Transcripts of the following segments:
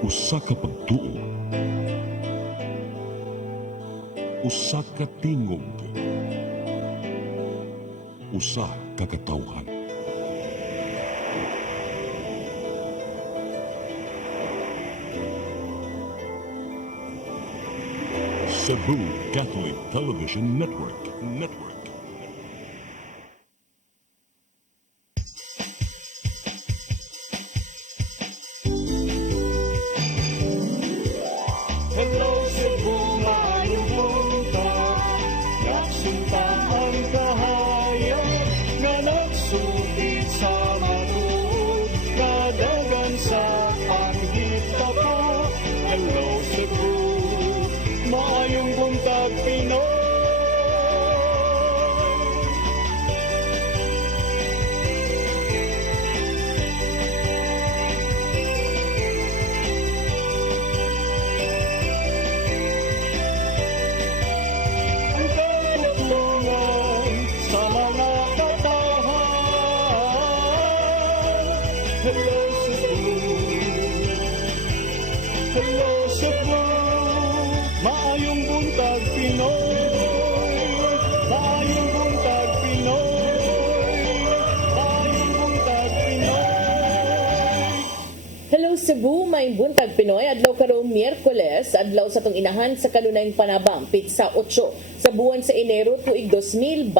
Usa ka pagtuo, usa ka tingog, usa ka katawhan. Cebu Catholic Television Network. Hello Cebu, maayong buntag. Nagsunta ang kahayag nga nagsugid sa matuod, kadagan sa panghita ko. Hello Cebu, maayong buntag Pinoy. Ang katutulungan sa mga katawhan. Hello Cebu, hello Cebu, maayong buntag Pinoy, maayong buntag Pinoy, maayong buntag Pinoy. Hello Cebu, may buntag Pinoy, adlaw karong Miyerkules, adlaw sa tong inahan sa kanunayng panabang, pitsa 8 sa buwan sa Enero tuig 2025.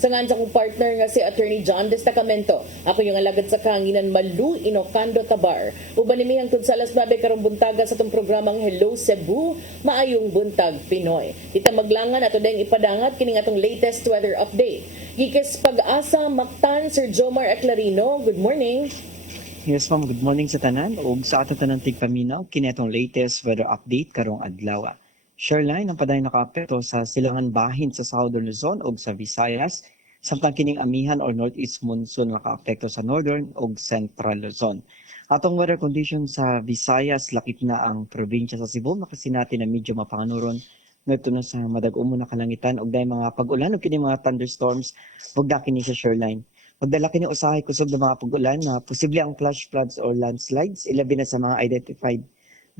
Sa ngan sa kong partner nga si Attorney John Destacamento, ako yung alagad sa kahanginan Malu Inocando Tabar. Uban ni mihang tud sa alas 9 karong buntaga sa tong programang Hello Cebu, maayong buntag Pinoy. Kita maglangan ato dayong ipadangat kining atong latest weather update. Gikes Pag-asa Mactan, Sir Jomar Aclarino, good morning. Yes ma'am, good morning sa tanan ug sa ato tanang tigpaminaw kini atong latest weather update karong adlaw. Shoreline ang paday nakaapekto sa silangan bahin sa Southern Luzon ug sa Visayas, samtang kining amihan or northeast monsoon nakaapekto sa Northern ug Central Luzon. Atong weather condition sa Visayas, lakip na ang probinsya sa Cebu, makasinati na medyo mapanganuron ngadto na sa madag-umo na kalangitan ug dahil mga pag-ulan ug kini mga thunderstorms ug kini sa shoreline. Magdala kini usahay kusog ng mga pag-ulan na posible ang flash floods or landslides, ilabi na sa mga identified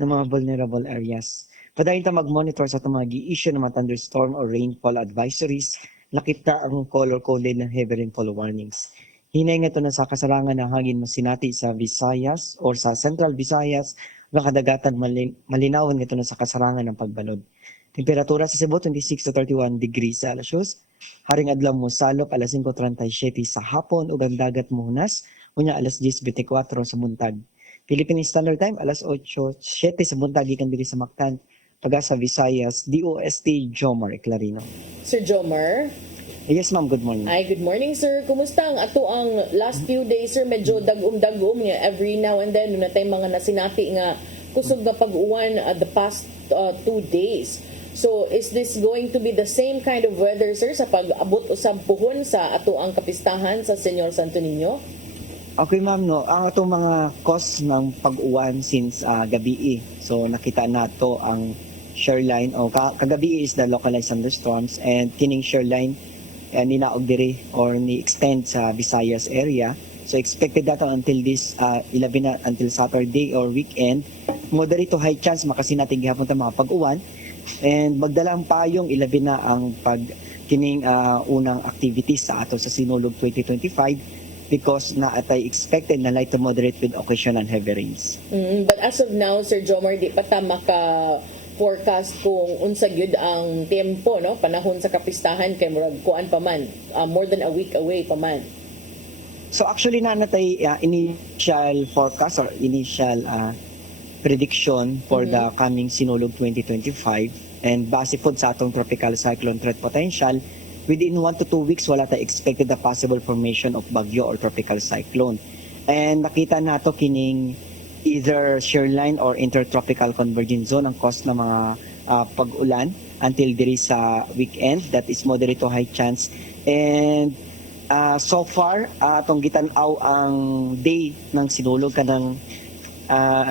na mga vulnerable areas. Padayon ta mag-monitor sa itong mga gi-issue ng mga thunderstorm or rainfall advisories, lakip na ang color-coded na heavy rainfall warnings. Hinay nga ito na sa kasarangan ng hangin masinati sa Visayas or sa Central Visayas, makadagatan malinawan nga ito na sa kasarangan ng pagbalod. Temperatura sa Cebu 26 to 31 degrees Celsius. Haring adlaw mo salop alas 5:37 sa hapon ug ang dagat muhunas unya alas 10:24 sa buntag. Philippine Standard Time alas 8:07 sa buntag gikan diri sa Mactan. Pag-asa Visayas, DOST Jomar Aclarino. Sir Jomar. Yes ma'am, good morning. Ay, good morning sir. Kumusta ang ato ang last few days sir? Medyo dagum-dagum nga every now and then natay mga nasinati nga kusog nga pag-uwan the past 2 days. So is this going to be the same kind of weather sir sa pag-abot usab puhon sa ato ang kapistahan sa Senyor Santo Niño? Okay ma'am, no, ang atong mga cause ng pag-uwan since gabi. So nakita nato ang shoreline o kagabi is the localized thunderstorms and kining shoreline ninaog diri or ni-extend sa Visayas area. So expected dato until this ilabi na until Saturday or weekend. Moderate to high chance makasinati gihapon ta mga pag-uwan and magdala ang payong ilabi na ang kining unang activities sa ato sa Sinulog 2025 because na atay expected na light to moderate with occasional heavy rains. But as of now Sir Jomar, di pa ta maka forecast kung unsa gyud ang tempo no panahon sa kapistahan kay murag kuan pa man more than a week away pa man. So actually na natay initial forecast or initial prediction for the coming Sinulog 2025 and base pod sa atong tropical cyclone threat potential within 1 to 2 weeks wala ta expected the possible formation of bagyo or tropical cyclone. And nakita nato kining either shoreline or intertropical convergence zone ang cause ng mga pag-ulan until diri sa weekend that is moderate to high chance. And so far atong gitan-aw ang day ng Sinulog kanang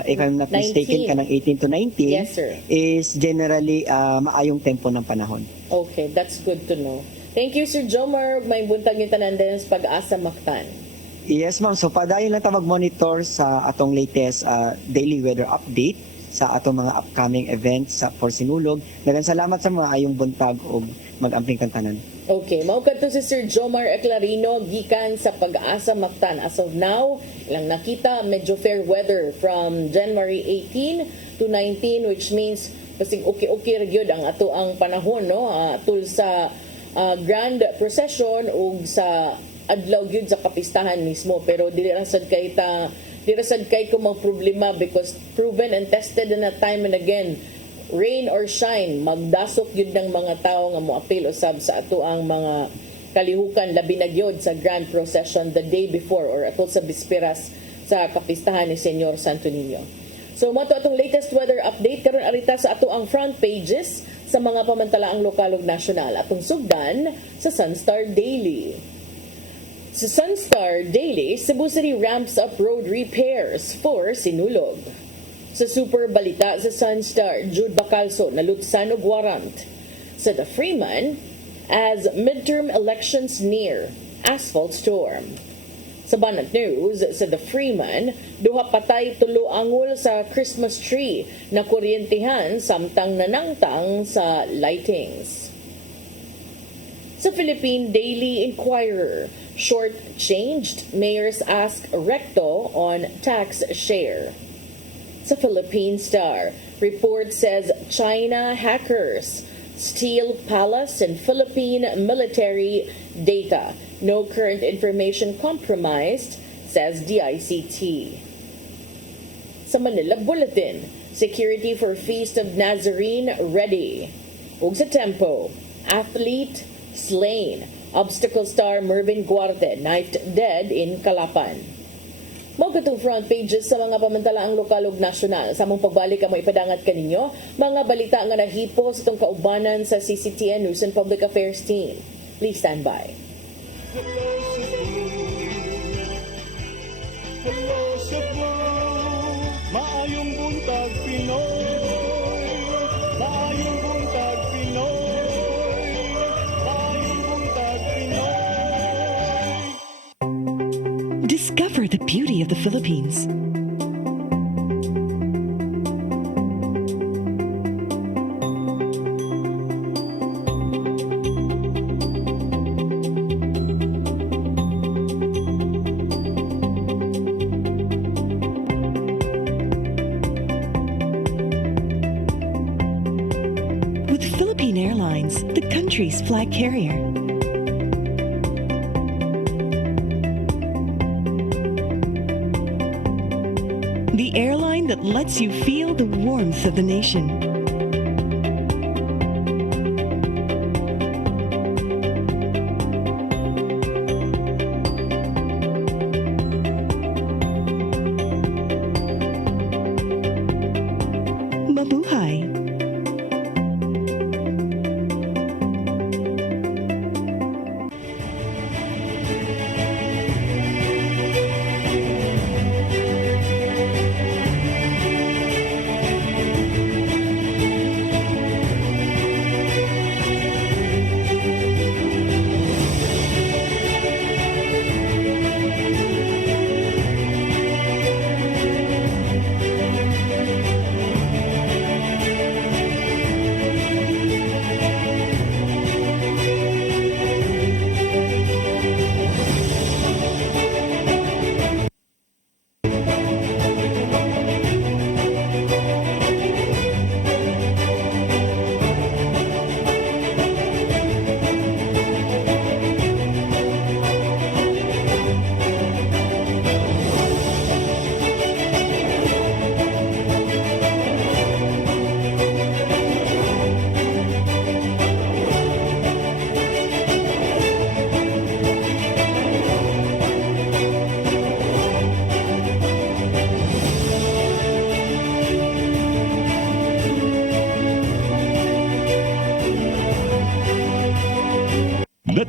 if I'm not mistaken 19. kanang 18 to 19 Yes sir. is generally maayong tempo ng panahon. Okay, that's good to know. Thank you Sir Jomar, may buntag yung tanan din sa Pag-asa Mactan. Yes, ma'am. So padayon lang ta mag-monitor sa atong latest daily weather update sa atong mga upcoming events for Sinulog. Daghang salamat sa mga ayong buntag o mag-amping kantanan. Okay, maukad to si Sir Jomar Aclarino gikan sa Pag-asa Mactan. As of now, ilang nakita medyo fair weather from January 18 to 19, which means kasing okay ra gyud ang ato ang panahon, no? Tul sa grand procession ug sa adlaw gyud sa kapistahan mismo, pero dili ra sad kay ko mga problema because proven and tested na time and again, rain or shine, magdasok yun ng mga tao nga moapil usab sa ato ang mga kalihukan, labi na gyud sa grand procession the day before or ato sa bisperas sa kapistahan ni Senyor Santo Niño. So mo atong latest weather update karon arita sa ato ang front pages sa mga pamantalaang lokal ug nasyonal, atong sugdan sa Sunstar Daily. Sa Sunstar Daily, Cebu City ramps up road repairs for Sinulog. Sa Super Balita sa Sunstar, Jude Bacalso nalutsan og warrant. Sa The Freeman, as midterm elections near, asphalt storm. Sa Banat News, sa The Freeman, duha patay tulo angol sa Christmas tree na kuryentehan samtang nanangtang sa lightings. Sa Philippine Daily Inquirer, short-changed mayors ask Recto on tax share. Sa Philippine Star, report says China hackers steal palace and Philippine military data. No current information compromised, says DICT. Sa Manila Bulletin, security for Feast of Nazarene ready. Ug sa Tempo, athlete slain. Obstacle star Mervin Guarte knifed dead in Calapan. Mao katong front pages sa mga pamantalaang lokal ug nasyonal. Sa among pagbalik ang maipadangat kaninyo, mga balita nga nahipo sa itong kaubanan sa CCTN News and Public Affairs team. Please stand by. Hello Cebu, maayong buntag Pinoy, maayong buntag Pinoy, maayong buntag Pinoy. Discover the beauty of the Philippines. With Philippine Airlines, the country's flag carrier. The airline that lets you feel the warmth of the nation. Mabuhay!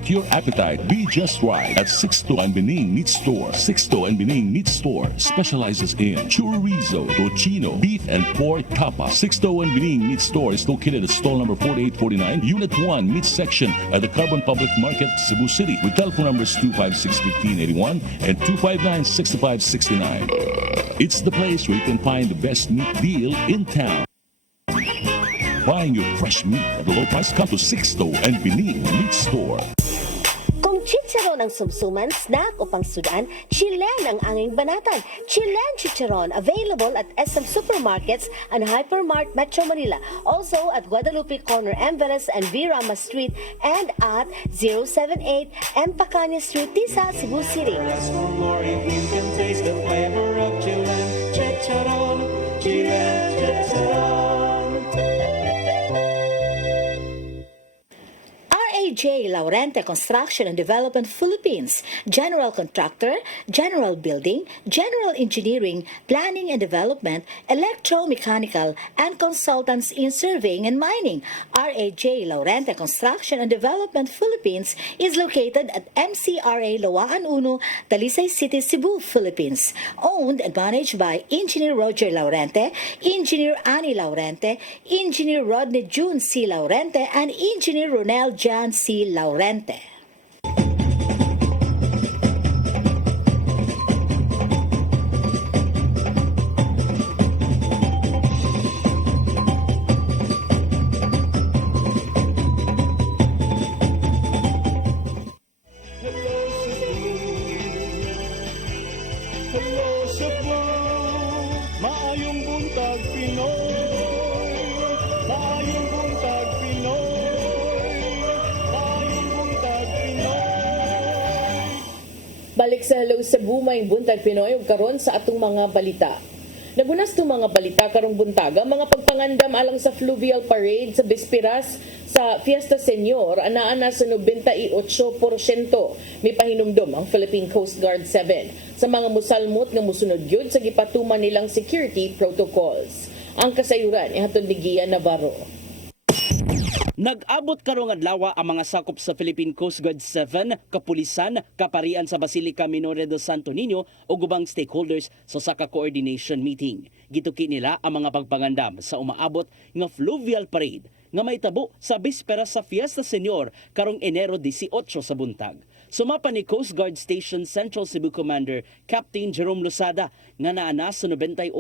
Let your appetite be just right at Sixto and Bening Meat Store. Sixto and Bening Meat Store specializes in chorizo, tocino, beef, and pork tapa. Sixto and Bening Meat Store is located at stall number 4849, Unit 1, Meat Section at the Carbon Public Market, Cebu City, with telephone numbers 256-1581 and 259-6569. It's the place where you can find the best meat deal in town. Buying your fresh meat at a low price, come to Sixto and Bening Meat Store. Kung chicharon ang sumsuman, snack o pangsudan, Chilen ang anging banatan. Chilen Chicharon, available at SM Supermarkets and Hypermart Metro Manila. Also at Guadalupe Corner, Emveles and V. Rama Street, and at 078 M. Pacanya Street, Tisa, Cebu City. Ask for more if you can taste the flavor of Chilen Chicharon. Chilen Chicharon. RAJ Laurente Construction and Development Philippines, General Contractor, General Building, General Engineering, Planning and Development, Electromechanical, and Consultants in Surveying and Mining. RAJ Laurente Construction and Development Philippines is located at MCRA Lawaan Uno, Talisay City, Cebu, Philippines. Owned and managed by Engineer Roger Laurente, Engineer Annie Laurente, Engineer Rodney June C. Laurente, and Engineer Ronel Jan C. Laurente. Hello Cebu, maayong buntag Pinoy. Maayong buntag Pinoy. Maayong buntag Pinoy. Balik sa Hello Cebu, may buntag Pinoy ug karon sa atong mga balita. Nagunas to mga balita karong buntaga, mga pagpangandam alang sa fluvial parade sa Bisperas sa Fiesta Senior, anaa na sa 98%. May pahinumdom ang Philippine Coast Guard 7 sa mga musalmot nga musunod gyud sa gipatuman nilang security protocols. Ang kasayuran ihatod ni Gian Navarro. Nag-abot karong adlaw ang mga sakop sa Philippine Coast Guard 7, kapulisan, kaparian sa Basilica Minore del Santo Niño o ubang stakeholders sa Saka Coordination Meeting. Gituki nila ang mga pagpangandam sa umaabot nga fluvial parade nga may tabo sa bispera sa Fiesta Senior karong Enero 18 sa buntag. Sumapa ni Coast Guard Station Central Cebu Commander Captain Jerome Losada nga naana sa 98%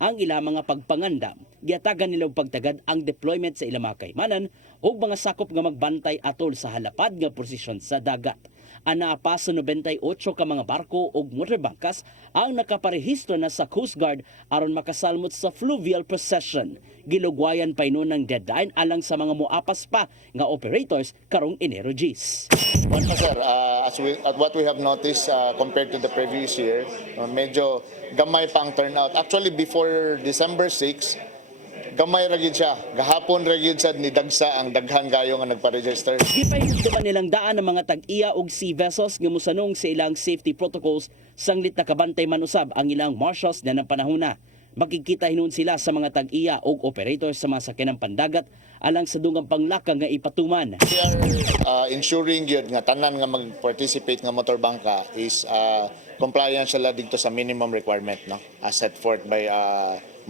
ang ilang mga pagpangandam. Giatagan nila og pagtagad ang deployment sa ilang mga kaymanan o mga sakop nga magbantay atol sa halapad nga posisyon sa dagat. Anaa pa sa 98 ka mga barko o motorbangkas ang nakaparehistro na sa Coast Guard aron makasalmot sa fluvial procession. Gilugwayan pa nun ng deadline alang sa mga muapas pa nga operators karong Enero G's. One pa sir, at what we have noticed compared to the previous year, medyo gamay pa ang turnout. Actually before December 6, gamay ra gyud siya. Gahapon ra gyud sad ni dagsa ang daghan gayo nga nagpa-register. Gipahigduman nilang daan ng mga tag-iya og sea vessels nga musanong sa ilang safety protocols sanglit nakabantay man usab ang ilang marshals na ng panahona. Makikita hinon sila sa mga tag-iya o operators sa mga sakyanang pandagat alang sa dungang panglaka nga ipatuman. We are ensuring yun nga tanan nga mag-participate nga motorbangka is compliant sila dito sa minimum requirement no as set forth by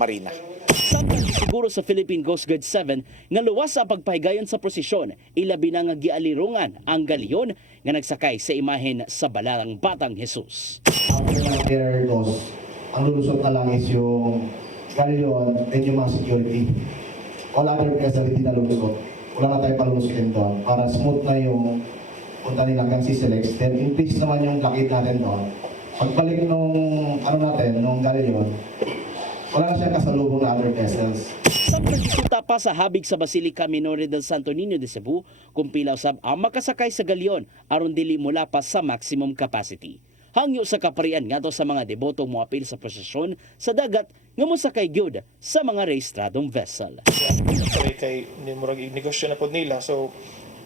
Marina. Samtang siguro sa Philippine Coast Guard 7 nga luwas sa pagpahigayon sa prosesyon, ilabi na nga gialirungan ang galyon nga nagsakay sa imahen sa Balarang Batang Jesus. After ng air loss, ang lulusot na lang is yung galyon and yung mga security. All other facility na lulusot. Wala na tayong palulusutin doon para smooth na yung punta nila hanggang CSLX. Then increase naman yung lakit natin doon. Pagbalik nung nung galyon, wala na siyang kasalubong na other vessels. Samtang isuta pa sa habig sa Basilica Minore del Santo Niño de Cebu, kung pila usab ang makasakay sa galyon aron dili mula pa sa maximum capacity. Hangyo sa kaparian ngadto sa mga debotong moapil sa prosesyon sa dagat nga mosakay gyud sa mga rehistradong vessel. Kay murag negosyo na pod nila, so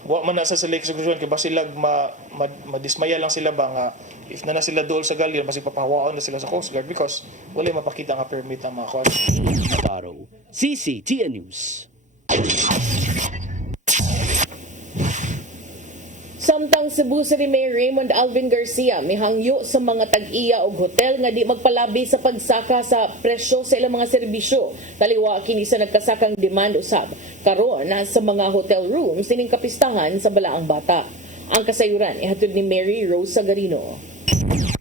wa man na sa seleksyon kay basilag madismaya lang sila ba nga if na sila dool sa galyon basi papahawaon na sila sa Coast Guard because wala mapakita nga permit ang mga kwan. Navarro, CCTN News. Samtang Cebu City Mayor Raymond Alvin Garcia mihangyo sa mga tag-iya og hotel nga di magpalabi sa pagsaka sa presyo sa ilang mga serbisyo. Taliwa kini sa nagkasakang demand usab karon sa mga hotel rooms sining kapistahan sa Balaang Bata. Ang kasayuran ihatod ni Mary Rose Sagarino.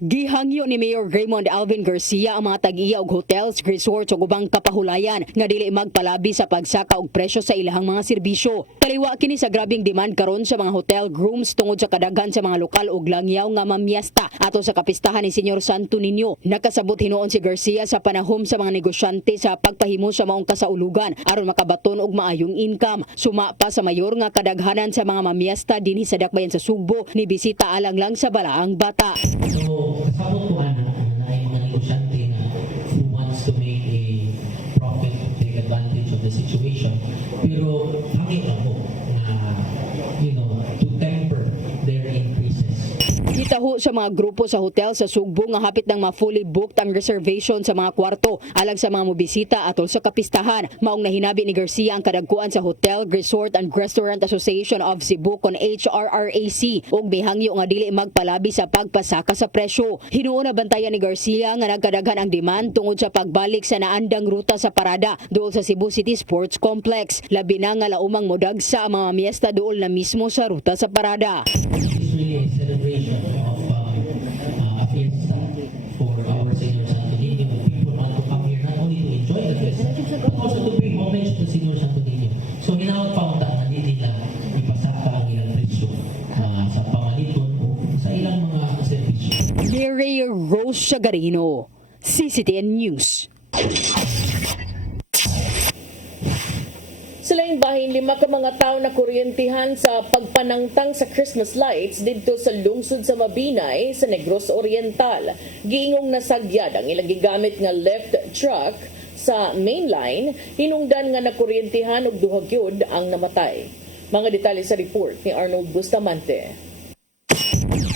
Gihangyo ni Mayor Raymond Alvin Garcia ang mga tag-iya og hotels, resorts ug ubang kapahulayan nga dili magpalabi sa pagsaka og presyo sa ilahang mga serbisyo. Taliwa kini sa grabing demand karon sa mga hotel rooms tungod sa kadaghan sa mga lokal og langyaw nga mamiyesta ato sa kapistahan ni Senyor Santo Niño. Nakasabot hinuon si Garcia sa panahom sa mga negosyante sa pagpahimo sa maong kasaulugan aron makabaton og maayong income. Suma pa sa mayor nga kadaghanan sa mga mamiyesta dinhi sa dakbayan sa Sugbo ni bisita alang lang sa Balaang Bata. So, kasabot ko na ay mga negosyante na who wants to make a profit, take advantage of the situation. Pero, hangin ako na, to temper their increases. Gitaho sa mga grupo sa hotel sa Sugbo nga hapit nang ma-fully booked ang reservation sa mga kwarto alang sa mga mobisita atol sa kapistahan. Maong nahinabi ni Garcia ang kadagkuan sa Hotel, Resort and Restaurant Association of Cebu kon HRRAC ug mihangyo nga dili magpalabi sa pagpasaka sa presyo. Hinuon na bantayan ni Garcia nga nagkadaghan ang demand tungod sa pagbalik sa naandang ruta sa parada duol sa Cebu City Sports Complex. Labi na nga laumang modagsa ang mga miesta duol na mismo sa ruta sa parada. It's really a celebration of a fiesta for our Senyor Santo Niño. People want to come here not only to enjoy the fiesta, but also to pay homage to Senyor Santo Niño. So, hinawag pa ang nila ipasaka ang ilang presyo sa pamaliton o sa ilang mga servisyo. Mary Rose Sagarino, CCTN News. Sa laing bahin, 5 ka mga tao na kuryentihan sa pagpanangtang sa Christmas lights dito sa lungsod sa Mabinay sa Negros Oriental. Giingong nasagyad ang ilang gigamit nga lift truck sa main line, hinungdan nga nakuryentihan og duha gyud ang namatay. Mga detalye sa report ni Arnold Bustamante.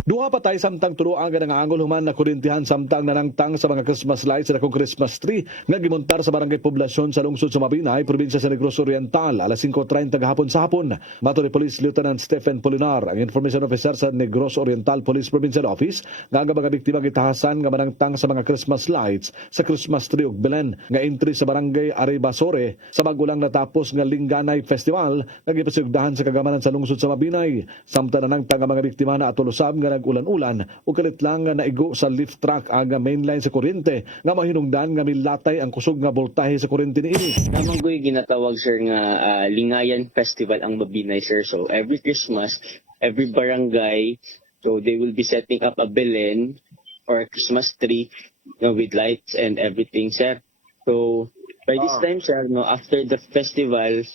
Duha patay samtang tuloan nga nangaangol human na kurintihan samtang nanangtang sa mga Christmas lights sa dakong Christmas tree nga gimontar sa barangay poblasyon sa lungsod sa Mabinay, probinsya sa Negros Oriental, alas 5:30 gahapon sa hapon. Mato ni Police Lieutenant Stephen Polinar, ang Information Officer sa Negros Oriental Police Provincial Office, nga ang mga biktima gitahasan nga manangtang sa mga Christmas lights sa Christmas tree ug Belen nga entry sa barangay Aribasore sa bagulang natapos nga Lingganay Festival nga gipasigdahan sa kagamanan sa lungsod sa Mabinay. Samtang nanangtang ang mga biktima na atulusab nga nag-ulan-ulan o kalit lang nga naigo sa lift truck ang mainline sa kuryente nga mahinungdan nga milatay ang kusog nga voltahe sa kuryente niini. Namang ko'y ginatawag sir nga Lingayan Festival ang Mabinay sir. So every Christmas, every barangay, so they will be setting up a Belen or a Christmas tree with lights and everything sir. So by this time sir, after the festival,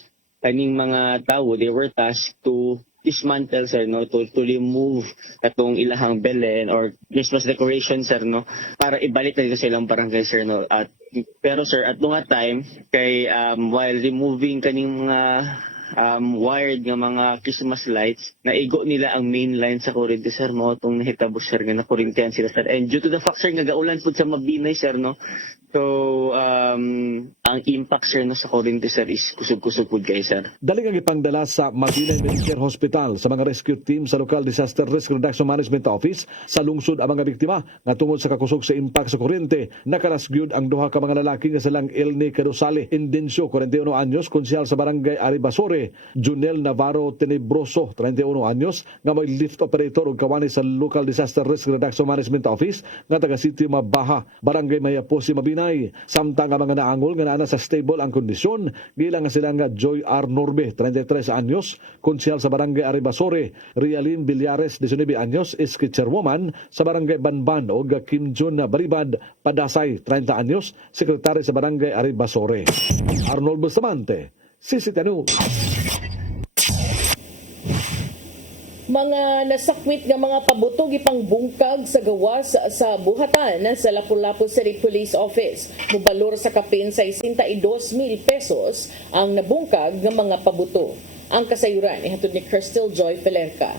kaning mga tao, they were tasked to dismantle sir to remove katong ilahang Belen or Christmas decoration sir para ibalik na dito sa ilang barangay sir at pero sir at nga time kay while removing kaning mga wired nga mga Christmas lights naigo nila ang main line sa kuryente sir mo tong nahitabo sir nga nakuryentahan sila sir and due to the fact sir nga gaulan pud sa Mabinay sir so ang impact sir sa kuryente sir is kusog-kusog pud kay sir. Dali nga gipangdala sa Mabinay Medicare Hospital sa mga rescue team sa Local Disaster Risk Reduction Management Office sa lungsod ang mga biktima nga tungod sa kakusog sa impact sa kuryente. Nakalasgyud ang duha ka mga lalaki nga silang Elni Cadosale Indencio 41 anyos, konsyal sa barangay Aribasore, Junel Navarro Tenebroso 31 anyos nga may lift operator ug kawani sa Local Disaster Risk Reduction Management Office nga taga Sitio Mabaha, barangay Mayapo si Mabinay. Samtang ang mga naangol nga naa sa stable ang kondisyon, gilang nga sila nga Joy R. Norbe 33 anyos, konsyal sa barangay Aribasore, Rialin Villares 19 anyos, is chairwoman sa barangay Banban ug Kim Jun Baribad Padasay 30 anyos, sekretary sa barangay Aribasore. Arnold Bustamante, CCTN. Mga nasakwit nga mga pabutog ipang bungkag sa gawas sa buhatan sa Lapu-Lapu City Police Office. Mubalor sa kapin sa 62,000 pesos ang nabungkag nga mga pabuto. Ang kasayuran ihatod ni Crystal Joy Felerca.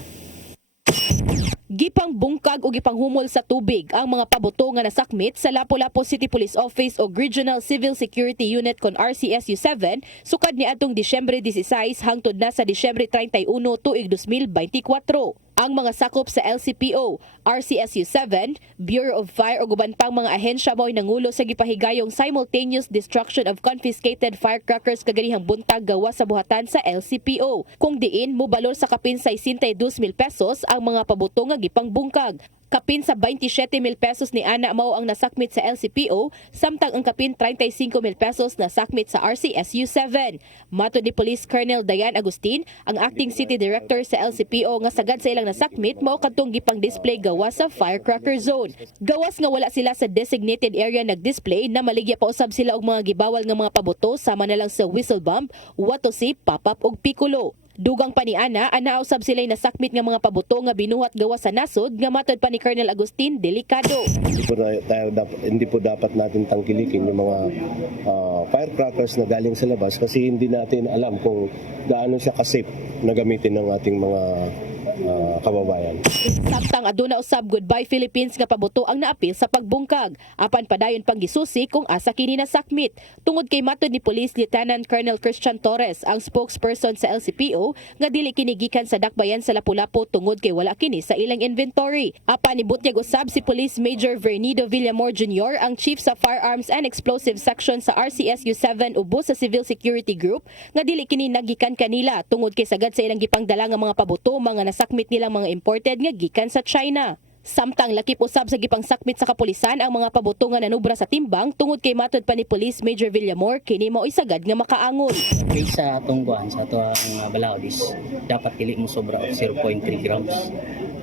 Gipang bungkag o gipang humol sa tubig ang mga pabuto nga nasakmit sa Lapu-Lapu City Police Office o Regional Civil Security Unit kon RCSU 7 sukad ni atong Disyembre 16 hangtod na sa Disyembre 31 tuig 2024. Ang mga sakop sa LCPO, RCSU-7, Bureau of Fire o guban pang mga ahensya mo'y nangulo sa gipahigayong simultaneous destruction of confiscated firecrackers kaganihang buntag gawa sa buhatan sa LCPO. Kung diin, mubalor sa kapin 62,000 pesos ang mga pabuto nga gipangbungkag. Kapin sa 27,000 pesos ni ana mao ang nasakmit sa LCPO, samtang ang kapin 35,000 pesos nasakmit sa RCSU-7. Matod ni Police Colonel Dayan Agustin, ang acting city director sa LCPO nga sagad sa ilang nasakmit mao kadtong gipang display gawas sa firecracker zone. Gawas nga wala sila sa designated area nag-display na maligya pa usab sila og mga gibawal nga mga pabuto sama na lang sa whistle bomb, watosi, pop-up ug piccolo. Dugang pa ni ana, anausab sila'y nasakmit nga mga pabuto nga binuhat gawa sa nasod nga matod pa ni Colonel Agustin, delikado. Hindi po dapat natin tangkilikin yung mga firecrackers na galing sa labas kasi hindi natin alam kung gaano siya ka-safe na gamitin ng ating mga kababayan. Samtang aduna usab Goodbye Philippines nga pabuto ang naapil sa pagbungkag. Apan padayon pang gisusi kung asa kini nasakmit. Tungod kay matod ni Police Lieutenant Colonel Christian Torres, ang spokesperson sa LCPO, nga dili kini gikan sa dakbayan sa Lapu-Lapu tungod kay wala kini sa ilang inventory. Apan ni butyag usab si Police Major Vernido Villamor Jr., ang Chief sa Firearms and Explosives Section sa RCSU-7 ubos sa Civil Security Group, nga dili kini nagikan kanila tungod kay sagad sa ilang gipangdala nga mga pabuto mga nasakmit nilang mga imported nga gikan sa China. Samtang lakip usab sa gipang sakmit sa kapulisan ang mga pabuto nga nanubra sa timbang tungod kay matod pa ni Police Major Villamor kini mao isagad nga makaangon. Sa tungguan sa ato ang balaodis dapat dili mo sobra of 0.3 grams.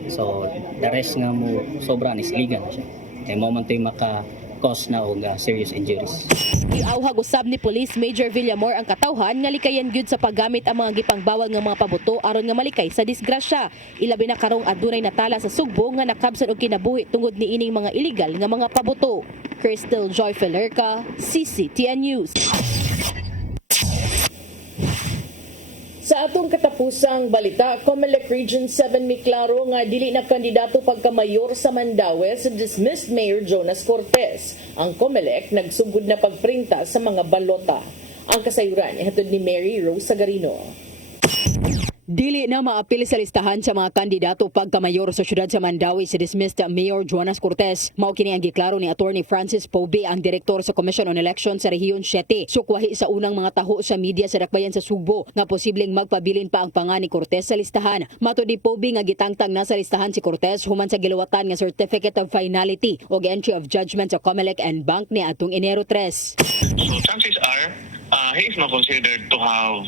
So the rest nga mo sobra is illegal na siya. Kay mo man toy maka-cause na og serious injuries. Iauhag usab ni Police Major Villamor ang katawhan nga likayan gyud sa paggamit ang mga gipangbawal nga mga pabuto aron nga malikay sa disgrasya. Ilabi na karong adunay natala sa Sugbo nga nakabsan og kinabuhi tungod ni ining mga illegal nga mga pabuto. Crystal Joy Felerca, CCTN News. Sa atong katapusang balita, COMELEC Region 7 may klaro nga dili na kandidato pagkamayor sa Mandaue sa dismissed Mayor Jonas Cortez. Ang COMELEC nagsugod na pagprinta sa mga balota. Ang kasayuran ihatod ni Mary Rose Sagarino. Dili na maapil sa listahan sa mga kandidato pagkamayor sa syudad sa Mandaue si dismissed Mayor Jonas Cortez. Mao kini ang giklaro ni Attorney Francis Pobe, ang direktor sa Commission on Elections sa Rehiyon 7. Sukwahi sa unang mga taho sa media sa dakbayan sa Sugbo nga posibleng magpabilin pa ang panga ni Cortez sa listahan. Matod ni Pobe nga gitangtang na sa listahan si Cortez human sa giluwatan nga Certificate of Finality o Entry of Judgment sa COMELEC and Bank ni atong Enero 3. So chances are he is not considered to have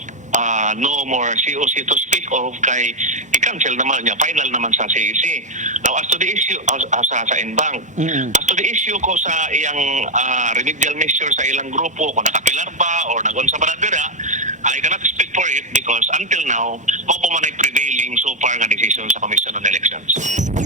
no more COC to speak of kay i-cancel naman niya, final naman sa CEC. Now as to the issue sa Inbank, as to the issue ko sa iyang remedial measure sa ilang grupo, kung nakapilar ba or nagunsa ba na dira, I cannot speak for it because until now, mao pa man ay prevailing so far nga decision sa Commission on Elections.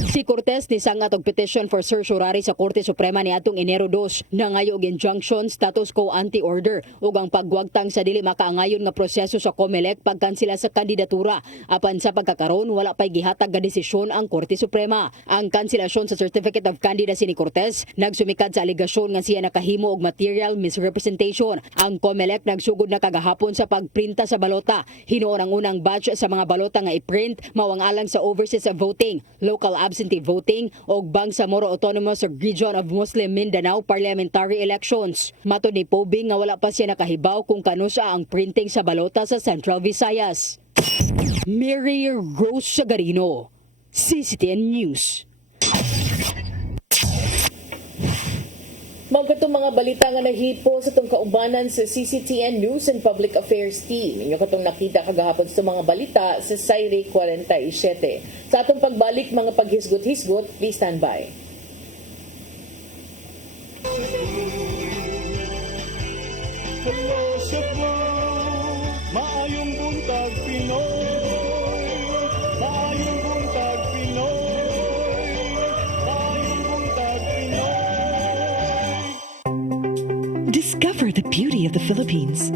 Si Cortez ni sangat og petition for certiorari sa Korte Suprema ni atong Enero 2 na ngayo og injunction, status quo ante order ug ang pagwagtang sa dili makaangayon nga proseso sa COMELEC pagkansela sa kandidatura. Apan sa pagkakaron wala pay gihatag nga desisyon ang Korte Suprema. Ang kanselasyon sa Certificate of Candidacy ni Cortez nagsumikad sa aligasyon nga siya nakahimo og material misrepresentation. Ang COMELEC nagsugod na kagahapon sa pagprinta sa balota. Hinuon ang unang batch sa mga balota nga i-print mao ang alang sa overseas voting, local absentee voting o Bangsamoro Autonomous Region of Muslim Mindanao parliamentary elections. Matod ni Pobe nga wala pa siya nakahibaw kung kano sa ang printing sa balota sa Central Visayas. Mary Rose Sagarino, CCTN News. Magkatong mga balita nga nahipo sa itong kaubanan sa CCTN News and Public Affairs Team. Inyo katong nakita kagahapon sa mga balita sa Sairi 47. Sa atong pagbalik mga paghisgot-hisgot, please stand by. Hello, Cebu, maayong buntag Pinoy, maayong buntag Pinoy, maayong buntag Pinoy. Discover the beauty of the Philippines.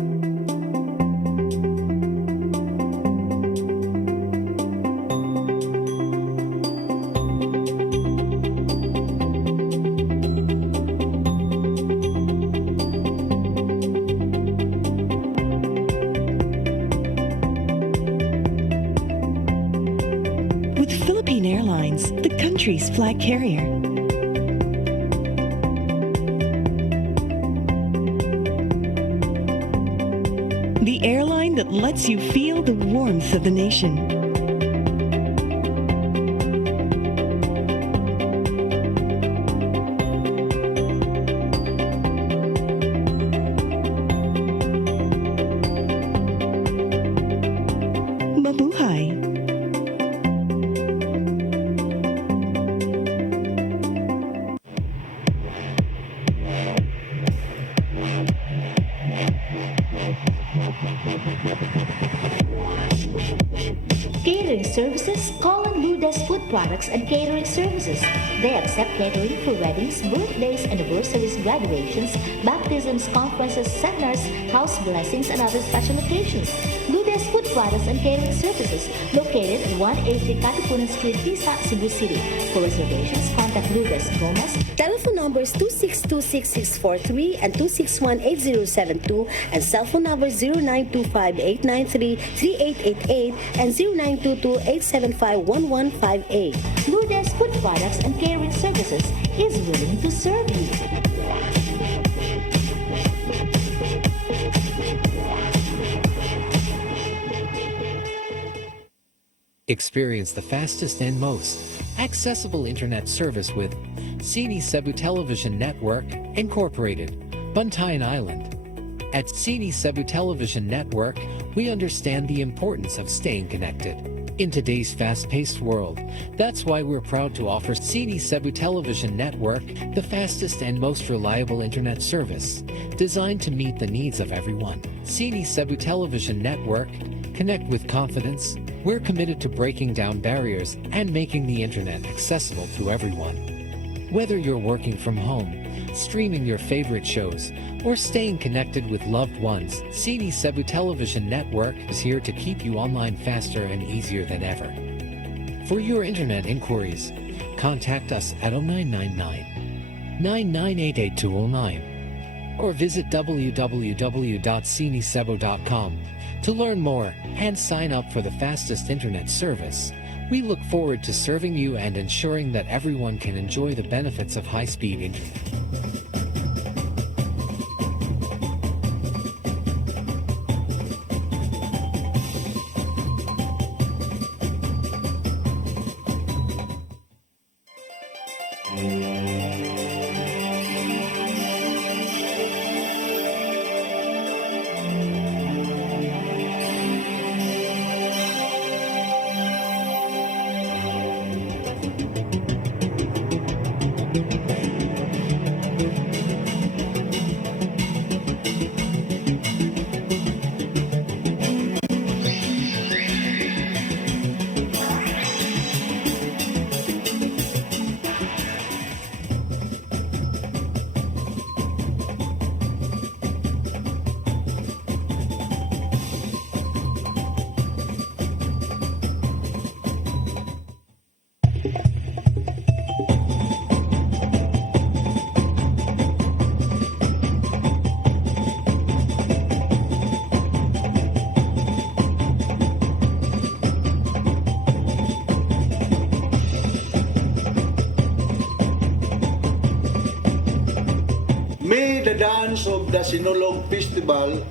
With Philippine country's flag carrier. The airline that lets you feel the warmth of the nation. Mabuhay! Catering services, call on Lourdes Food Products and Catering Services. They accept catering for weddings, birthdays, anniversaries, graduations, baptisms, conferences, seminars, house blessings, and other special occasions. Lourdes Food Products and Catering Services, located at 180 Katipunan Street, Pisa, Cebu City. For reservations, contact Lourdes Gomez. Telephone numbers 2626643 and 2618072 and cell phone numbers 0925-893-3888 and 0922-875-1158. Lourdes Food Products and Catering Services is willing to serve you. Experience the fastest and most accessible internet service with CD Cebu Television Network Incorporated, Bantayan Island. At CD Cebu Television Network, we understand the importance of staying connected. In today's fast-paced world, that's why we're proud to offer CD Cebu Television Network the fastest and most reliable internet service, designed to meet the needs of everyone. CD Cebu Television Network, connect with confidence. We're committed to breaking down barriers and making the internet accessible to everyone. Whether you're working from home, streaming your favorite shows, or staying connected with loved ones, CD Cebu Television Network is here to keep you online faster and easier than ever. For your internet inquiries, contact us at 0999-9988-209 or visit www.cinicebu.com to learn more and sign up for the fastest internet service. We look forward to serving you and ensuring that everyone can enjoy the benefits of high-speed internet. May the dance of the Sinulog Festival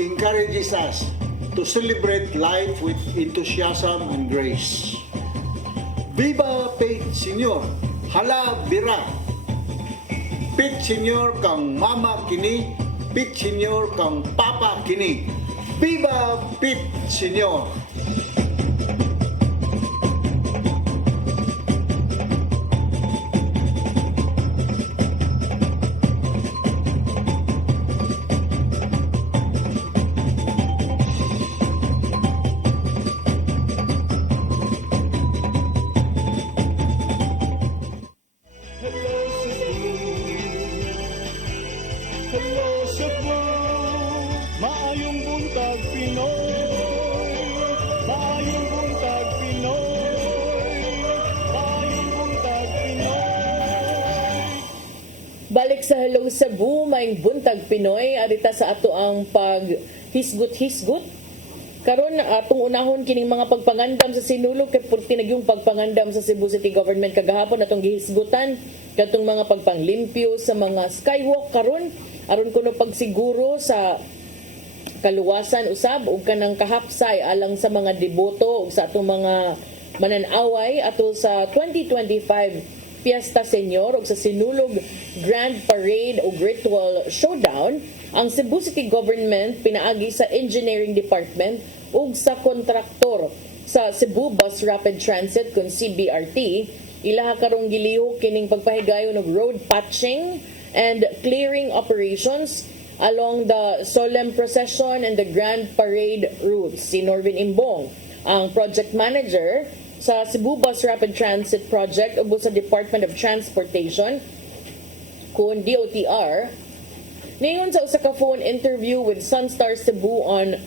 encourages us to celebrate life with enthusiasm and grace. Viva Pete Senior! Hala Bira! Pete Senior kang Mama Kini, Pete Senior kang Papa Kini. Viva Pete Senior! Maayong buntag Pinoy, maayong buntag Pinoy, maayong buntag Pinoy. Balik sa Hello Cebu, maayong buntag Pinoy. Arita sa ato ang pag hisgut-hisgut Karon atong unahon kining mga pagpangandam sa sinulog kay purti nagyong pagpangandam sa Cebu City Government kagahapon atong gihisgutan katong mga pagpanglimpyo sa mga skywalk karon aron kuno pagsiguro sa kaluwasan usab ug kanang kahapsay alang sa mga deboto ug sa atong mga mananaway ato sa 2025 Fiesta Senior ug sa sinulog Grand Parade ug Ritual Showdown. Ang Cebu City Government pinaagi sa Engineering Department ug sa kontraktor sa Cebu Bus Rapid Transit kun CBRT ilaha karong gilihok kining pagpahigayon og road patching and clearing operations along the solemn procession and the Grand Parade routes. Si Norvin Imbong, ang project manager sa Cebu Bus Rapid Transit Project ug sa Department of Transportation kun DOTR, ningon sa usa ka phone interview with Sunstar Cebu on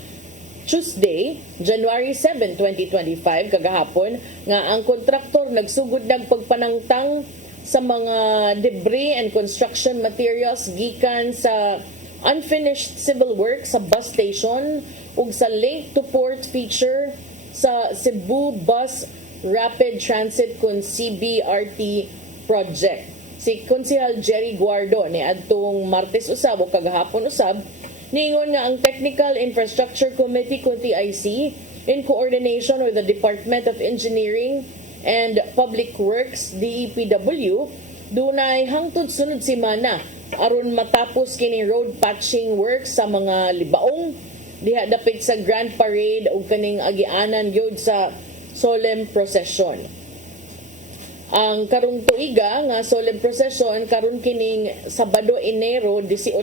Tuesday, January 7, 2025, kagahapon, nga ang kontraktor nagsugod ng pagpanangtang sa mga debris and construction materials gikan sa unfinished civil work sa bus station ug sa link to port feature sa Cebu Bus Rapid Transit kun CBRT project. Si Konsehal Jerry Guardo ni adtong Martes usab o kagahapon usab ningon nga ang Technical Infrastructure Committee kun TIC in coordination with the Department of Engineering and Public Works DEPW dunay hangtod sunod semana aron matapos kini road patching work sa mga libaong diha dapit sa Grand Parade ug kaning agianan gyud sa solemn procession. Ang karong tuiga nga solemn procession karon kining Sabado Enero 18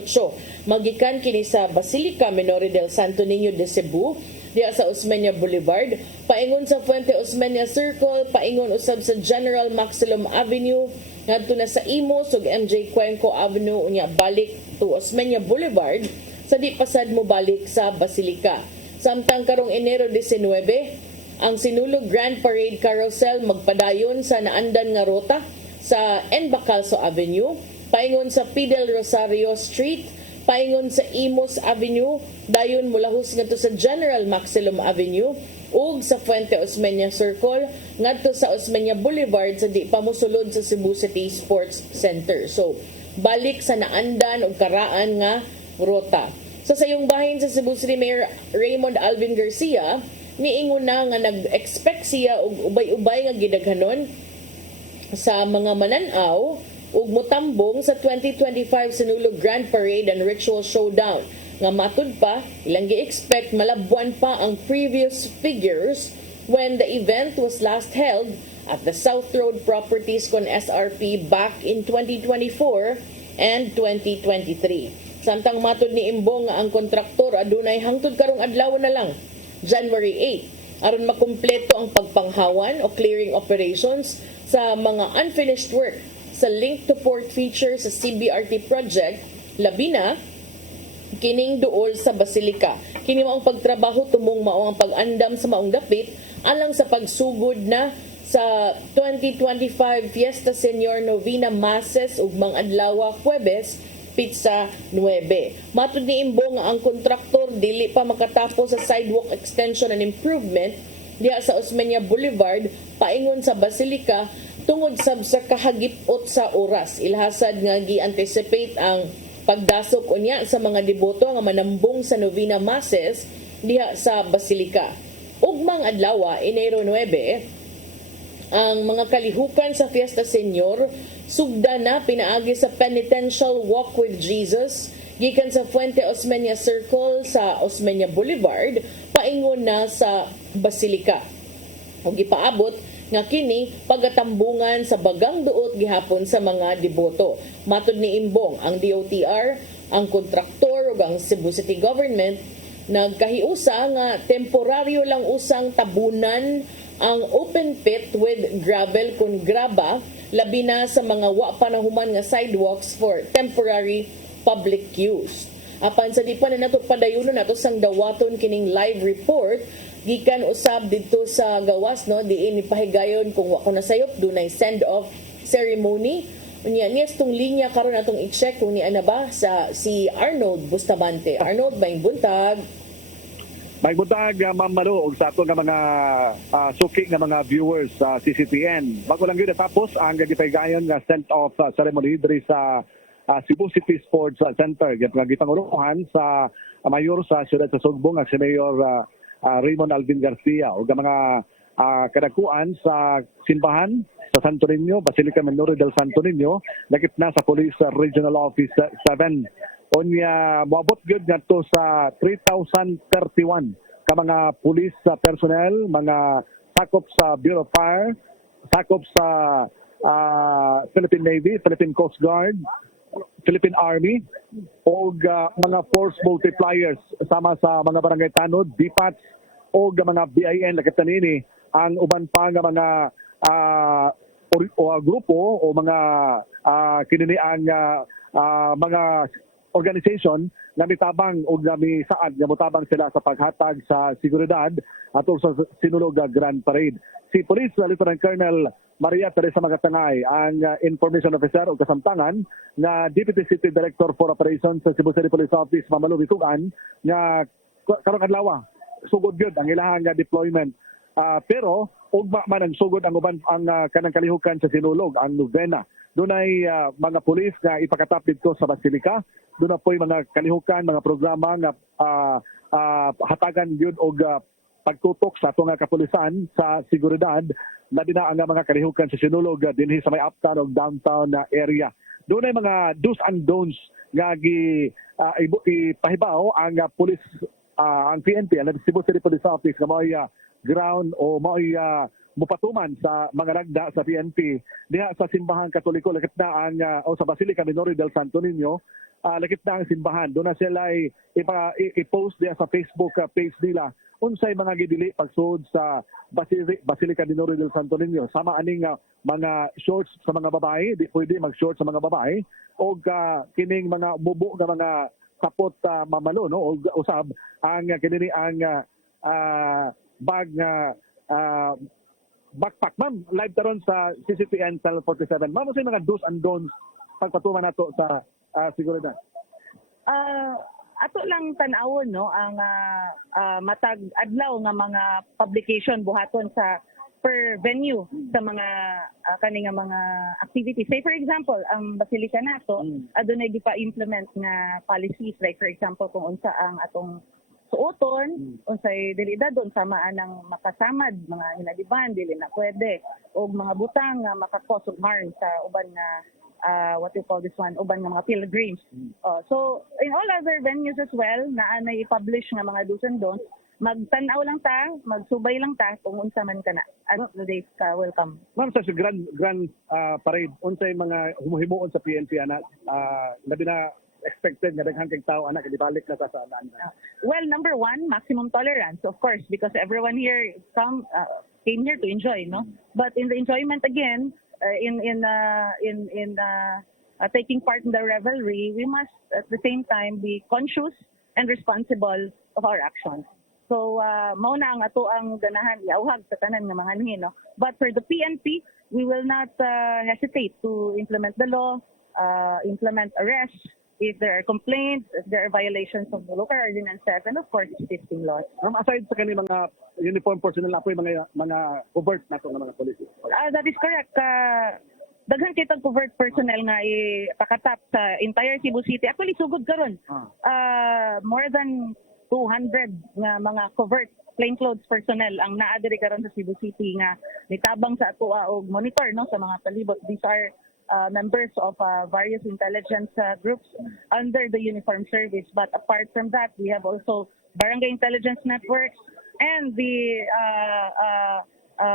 magikan kini sa Basilica Menor del Santo Niño de Cebu diha sa Osmeña Boulevard paingon sa Fuente Osmeña Circle paingon usab sa General Maximum Avenue ngadto na sa Imos ug MJ Cuenco Avenue unya balik to Osmeña Boulevard sa di pasad mo balik sa Basilica. Samtang karong Enero 19 ang sinulog Grand Parade Carousel magpadayon sa naandan nga rota sa N. Bacalso Avenue, paingon sa Fidel Rosario Street, paingon sa Imos Avenue, dayon mulahos ngadto sa General Maximum Avenue, ug sa Fuente Osmeña Circle, ngadto sa Osmeña Boulevard sa di pa mosulod sa Cebu City Sports Center. So, balik sa naandan ug karaan nga rota. Sa sayong bahin sa Cebu City Mayor Raymond Alvin Garcia, niingon na nga nag-expect siya og ubay-ubay nga gidaghanon sa mga mananaw ug motambong sa 2025 sinulog Grand Parade and Ritual Showdown. Nga matud pa, ilang gi-expect malabwan pa ang previous figures when the event was last held at the South Road Properties con SRP back in 2024 and 2023. Samtang matud ni Imbong nga ang kontraktor adunay hangtod karong adlaw na lang January 8 aron makumpleto ang pagpanghawan o clearing operations sa mga unfinished work sa link to port feature sa CBRT project labi na kining duol sa Basilica. Kini mao ang pagtrabaho tumong mao ang pag-andam sa maong dapit alang sa pagsugod na sa 2025 Fiesta Senior Novena Masses ug mga adlaw Huwebes Pizza 9. Matud ni Imbong nga ang kontraktor dili pa makatapos sa sidewalk extension and improvement diha sa Osmeña Boulevard paingon sa Basilica tungod sa kahagipot sa oras. Ilhasad nga gi-anticipate ang pagdasok unya sa mga deboto nga manambong sa Novena Masses diha sa Basilica. Ugmang adlaw Enero 9 ang mga kalihukan sa Fiesta Senior sugda na pinaagi sa Penitential Walk with Jesus gikan sa Fuente Osmeña Circle sa Osmeña Boulevard paingon na sa Basilica. Ug ipaabot nga kini pagatambungan sa bagang duot gihapon sa mga deboto. Matud ni Imbong, ang DOTR, ang kontraktor ug ang Cebu City Government nagkahiusa nga temporaryo lang usang tabunan ang open pit with gravel kun graba labi na sa mga wa panahuman nga sidewalks for temporary public use. Apan sa di pa na nato padayunon nato sang dawaton kining live report gikan usab didto sa gawas no diin ipahigayon kung wa ko nasayop dunay send off ceremony. Unya niyas tong linya karon atong i-check kung ni ana ba sa si Arnold Bustamante. Arnold, maayong buntag. May butag Ma'am Malu og sa ato nga mga suki nga mga viewers sa CCTN. Bago lang gyud tapos ang gipahigayon nga send-off ceremony diri sa Cebu City Sports Center. Gipanguruhan sa mayor sa siyudad sa Sugbong ang si Mayor Raymond Alvin Garcia o mga kadakuan sa simbahan sa Santo Niño, Basilica Menor del Santo Niño, lakip na sa Police Regional Office 7. Onya moabot gyud ngadto sa 3,031 ka mga police personnel, mga sakop sa Bureau of Fire, sakop sa Philippine Navy, Philippine Coast Guard, Philippine Army o mga force multipliers sama sa mga barangay tanod, DPATs o mga BIN lakip nini ang uban pa nga mga grupo o mga kinini ang mga organization na mitabang o na saad nga motabang sila sa paghatag sa seguridad atol sa sinulog Grand Parade. Si Police Lieutenant Colonel Maria Teresa Magatangay ang Information Officer o kasamtangan na Deputy City Director for Operations sa Cebu City Police Office Mamalu Bitugan nga karong adlaw sugod gyud ang ilahang deployment. Pero ugma man ang sugod ang uban ang kanang kalihukan sa sinulog ang novena. Dunay mga pulis nga ipakatap dito sa Basilica. Doon na po yung mga kalihukan, mga programa nga hatagan yun o pagtutok sa itong kapulisan sa seguridad na ang mga kalihukan sa sinulog dinhi sa may uptown o downtown area. Doon ay mga do's and don'ts nga ipahibaw ang pulis, ang PNP, ang Cebu City Police Office nga may ground o may mupatuman sa mga ragda sa PNP diha sa simbahan Katoliko lakip na ang o sa Basilica Menor del Santo Niño lakip na ang simbahan. Doon na sila i-post diha sa Facebook page nila unsay mga gidili pagsud sa Basilica Menor del Santo Niño sama aning mga shorts sa mga babae, di pwede mag-shorts sa mga babae o kining mga mubo nga mga kapot mamalo no o usab ang kinini ang bag nga backpack. Ma'am, live taron sa CCTN Channel 47. Ma'am, sa mga do's and don'ts pagpatuman nato sa seguridad? Ato lang tan-awon no ang matag adlaw nga mga publication buhaton sa per venue sa mga kaning mga activities. Say for example, ang Basilica nato adunay gipa-implement nga policies like for example kung unsa ang atong suoton, unsay dili dadon samaan ng makasamad mga hinaliban dili na pwede og mga butang nga makakos og harm sa uban nga what you call this one uban nga mga pilgrims. So in all other venues as well naa na i-publish nga mga do's and don'ts. Magtan-aw lang ta, magsubay lang ta kung unsa man kana. As the days ka welcome. Ma'am, sa grand parade unsay mga humuhimuon sa PNP ana labi na expected nga daghang kay tao anak ibalik na sa daan. Well, number one, maximum tolerance, of course, because everyone here came here to enjoy, no? But in the enjoyment again, in taking part in the revelry, we must at the same time be conscious and responsible of our actions. So, mao na ang ato ang ganahan iauhag sa tanan nga mga anhin, no? But for the PNP, we will not hesitate to implement the law, implement arrests, if there are complaints, if there are violations of the local ordinance 7, of course, existing laws. Aside sa kanila mga uniform personnel na po yung mga covert nato nga mga police. That is correct. Daghan kitang covert personnel nga ipakatap sa entire Cebu City. Actually, sugod karon. More than 200 nga mga covert plainclothes personnel ang naa diri karon sa Cebu City nga nitabang sa ato og monitor no sa mga palibot. These are members of various intelligence groups under the uniform service. But apart from that, we have also barangay intelligence networks and the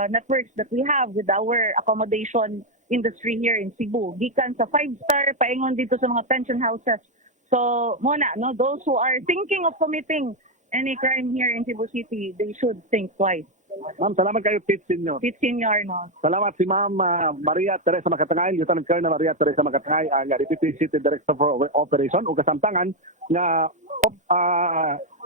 networks that we have with our accommodation industry here in Cebu. Gikan sa 5-star, paingon dito sa mga pension houses. So, muna, no, those who are thinking of committing any crime here in Cebu City, they should think twice. Ma'am, salamat kayo, Pit Senior. Pit Senior, no. Salamat si Ma'am Maria Teresa Magatangay, Lieutenant Colonel Maria Teresa Magatangay, ang Deputy City Director for Operation o kasamtangan na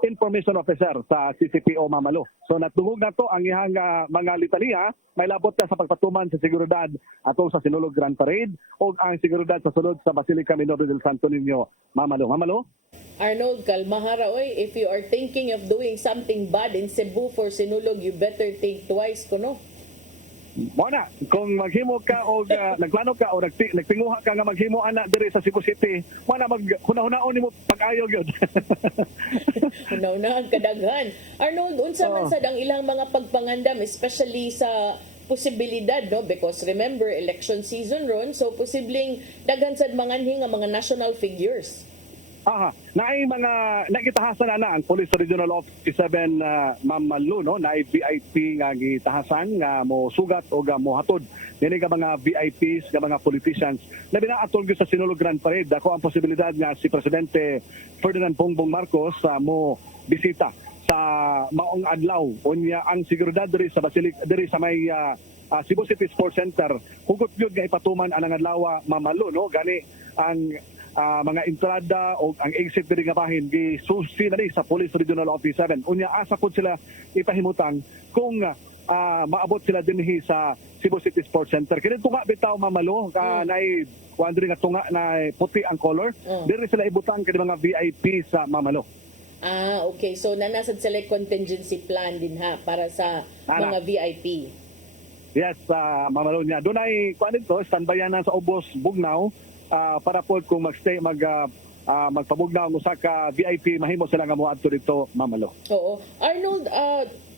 Information Officer sa CCPO Mamalo. So natungog na to ang ihang mga litania, may labot ka sa pagpatuman sa seguridad atol sa sinulog Grand Parade o ang seguridad sa sulod sa Basilica Menor del Santo Niño Mamalo. Mamalo? Arnold, kalmahara oy, if you are thinking of doing something bad in Cebu for Sinulog, you better think twice kuno. Mo na, kung maghimo ka o nagplano ka o nagtinguha ka nga maghimo ana diri sa Cebu City, mo na maghuna-hunaon nimo pag-ayo gyud. Hunaw-hunahan kadaghan. Arnold, unsa man sad ang ilang mga pagpangandam, especially sa posibilidad, no? Because remember, election season ron, so posibleng daghan sad manganhi nga mga national figures. Naay mga nagitahasan na ang Police Regional Office 7 Ma'am Malu, no? Naay VIP nga gitahasan nga mo sugat o ga mo hatod dili ka mga VIPs nga mga politicians na binaatol gyud sa Sinulog Grand Parade. Ako ang posibilidad nga si Presidente Ferdinand Bongbong Marcos mo bisita sa maong adlaw unya ang seguridad diri sa diri sa may Cebu City Sports Center hugot gyud nga ipatuman ang adlaw Mamalo, no? Gani ang mga entrada o ang exit diri nga bahin gisusi na sa Police Regional Office 7 unya asa pud sila ipahimutang kung maabot sila dinhi sa Cebu City Sports Center. Kini tunga bitaw Mamalo nay wondering nga tunga na puti ang color. Diri sila ibutang kini mga VIP sa Mamalo. Okay. So nanasad sila contingency plan din ha para sa mga VIP. Yes, Mamalo niya. Dunay kuan dito standbyan na sa Ubos Bugnaw para po kung magpabugnaw ang usa ka VIP mahimo sila nga moadto dito Mamalo. Oo. Arnold,